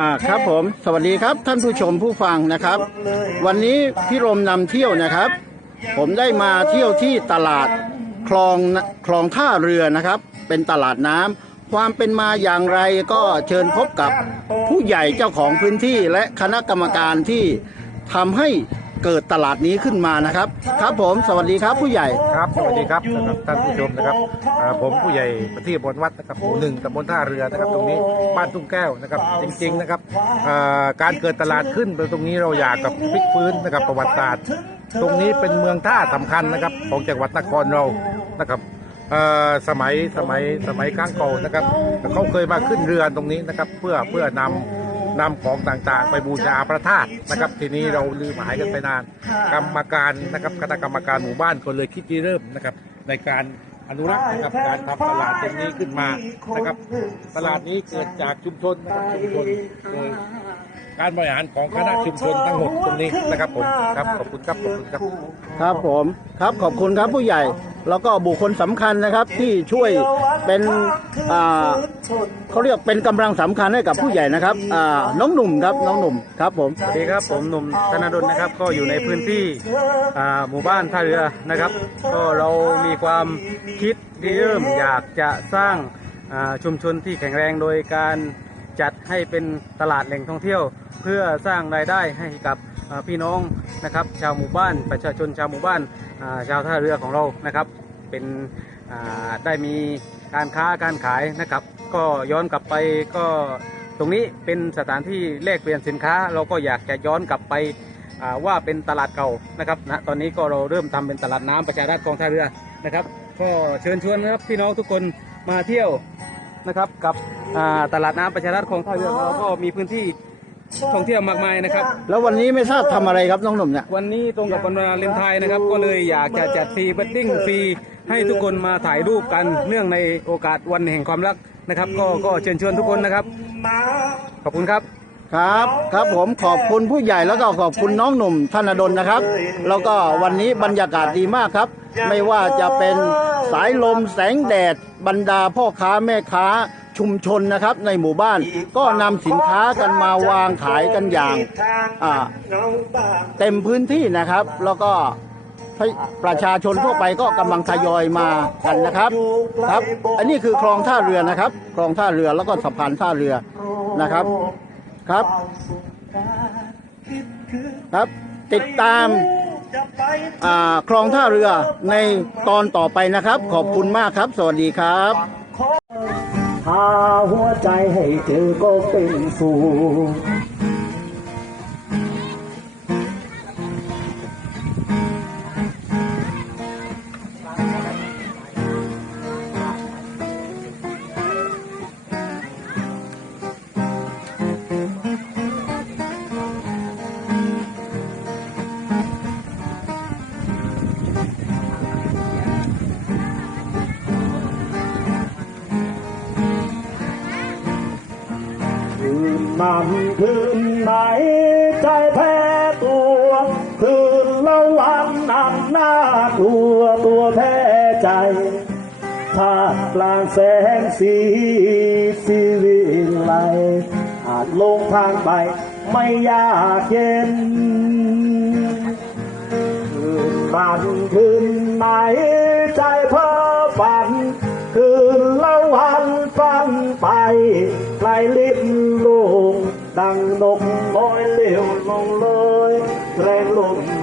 อ่าครับผม สวัสดีครับท่านผู้ชมผู้ฟังนะครับ วันนี้พี่รมนำเที่ยวนะครับ ผมได้มาเที่ยวที่ตลาดคลองคลองท่าเรือนะครับ เป็นตลาดน้ำความเป็นมาอย่างไรก็เชิญพบกับผู้ใหญ่เจ้าของพื้นที่และคณะกรรมการที่ทำให้ เกิดตลาดนี้ขึ้นมานะครับ ครับผมสวัสดีครับผู้ใหญ่ ครับสวัสดีครับนะครับท่านผู้ชมนะครับอ่าผมผู้ใหญ่ประทีปบนวัดนะครับหมู่หนึ่งตำบลท่าเรือนะครับ ตรงนี้บ้านตุ้งแก้วนะครับ จริงๆนะครับอ่าการเกิดตลาดขึ้นตรงนี้เราอยากกับพลิกฟื้นนะครับประวัติศาสตร์ตรงนี้เป็นเมืองท่าสำคัญนะครับ ของจังหวัดนครเรานะครับเอ่อสมัยสมัยสมัยครั้งเก่านะครับเขาเคยมาขึ้นเรือตรงนี้นะครับ เพื่อเพื่อนำ นำของต่างๆ ไปบูชาพระธาตุนะครับ ทีนี้เราลืมหายกันไปนาน กรรมการนะครับคณะกรรมการหมู่บ้านก็เลยคิดที่เริ่มนะครับ ในการอนุรักษ์นะครับการทำตลาดตรงนี้ขึ้นมานะครับ ตลาดนี้เกิดจากชุมชนนะครับชุมชนโดย การบริหารของคณะชุมชนทั้งหมดตรงนี้นะครับผมครับขอบคุณครับขอบคุณครับครับผมครับขอบคุณครับผู้ใหญ่ แล้วก็บุคคลสำคัญนะครับที่ช่วยเป็นอ่าเขาเรียกเป็นกำลังสำคัญให้กับผู้ใหญ่นะครับอ่าน้องหนุ่มครับน้องหนุ่มครับผมสวัสดีครับผมหนุ่มธนดลนะครับ ก็อยู่ในพื้นที่อ่าหมู่บ้านท่าเรือนะครับ ก็เรามีความคิดที่เริ่มอยากจะสร้างอ่าชุมชนที่แข็งแรงโดยการ จัดให้เป็นตลาดแหล่งท่องเที่ยว เพื่อสร้างรายได้ให้กับพี่น้องนะครับ ชาวหมู่บ้านประชาชนชาวหมู่บ้านชาวท่าเรือของเรานะครับ เป็นได้มีการค้าการขายนะครับ ก็ย้อนกลับไปก็ตรงนี้เป็นสถานที่แลกเปลี่ยนสินค้า เราก็อยากจะย้อนกลับไปว่าเป็นตลาดเก่านะครับนะตอนนี้ก็เราเริ่มทำเป็นตลาดน้ำประชารัฐกองท่าเรือนะครับ ก็เชิญชวนนะครับพี่น้องทุกคนมาเที่ยวนะครับกับ อ่าตลาดน้ำประชารัฐของท่าเรือเราก็มีพื้นที่ท่องเที่ยวมากมายนะครับ แล้ววันนี้ไม่ทราบทำอะไรครับน้องหนุ่มเนี่ย วันนี้ตรงกับวันวาเลนไทน์นะครับ ก็เลยอยากจะจัดฟรีบัดดิ้งฟรีให้ทุกคนมาถ่ายรูปกันเนื่องในโอกาสวันแห่งความรักนะครับ ก็ก็เชิญชวนทุกคนนะครับ ขอบคุณครับ ครับครับผมขอบคุณผู้ใหญ่แล้วก็ขอบคุณน้องหนุ่มธนดลนะครับ แล้วก็วันนี้บรรยากาศดีมากครับ ไม่ว่าจะเป็นสายลมแสงแดดบรรดาพ่อค้าแม่ค้า ชุมชนนะครับในหมู่บ้านก็นำสินค้ากันมาวางขายกันอย่างเต็มพื้นที่นะครับ แล้วก็ประชาชนทั่วไปก็กำลังทยอยมากันนะครับครับ อันนี้คือคลองท่าเรือนะครับคลองท่าเรือแล้วก็สะพานท่าเรือนะครับครับ ครับติดตามคลองท่าเรือในตอนต่อไปนะครับ ขอบคุณมากครับ สวัสดีครับ หัวใจให้เธอก็เป็นสูง นนั้นคืนไหนใจแพ้ตัวคืนละวันอันน่ากลัวตัวแพ้ใจท่ามกลางแสงสีสีวิไลอาจลงทางไปไม่ยากเย็นคืนนั้นคืนไหนใจเพ้อฝัน คืนละวันฟังไปไกลลิบ ลูกดังนกลอ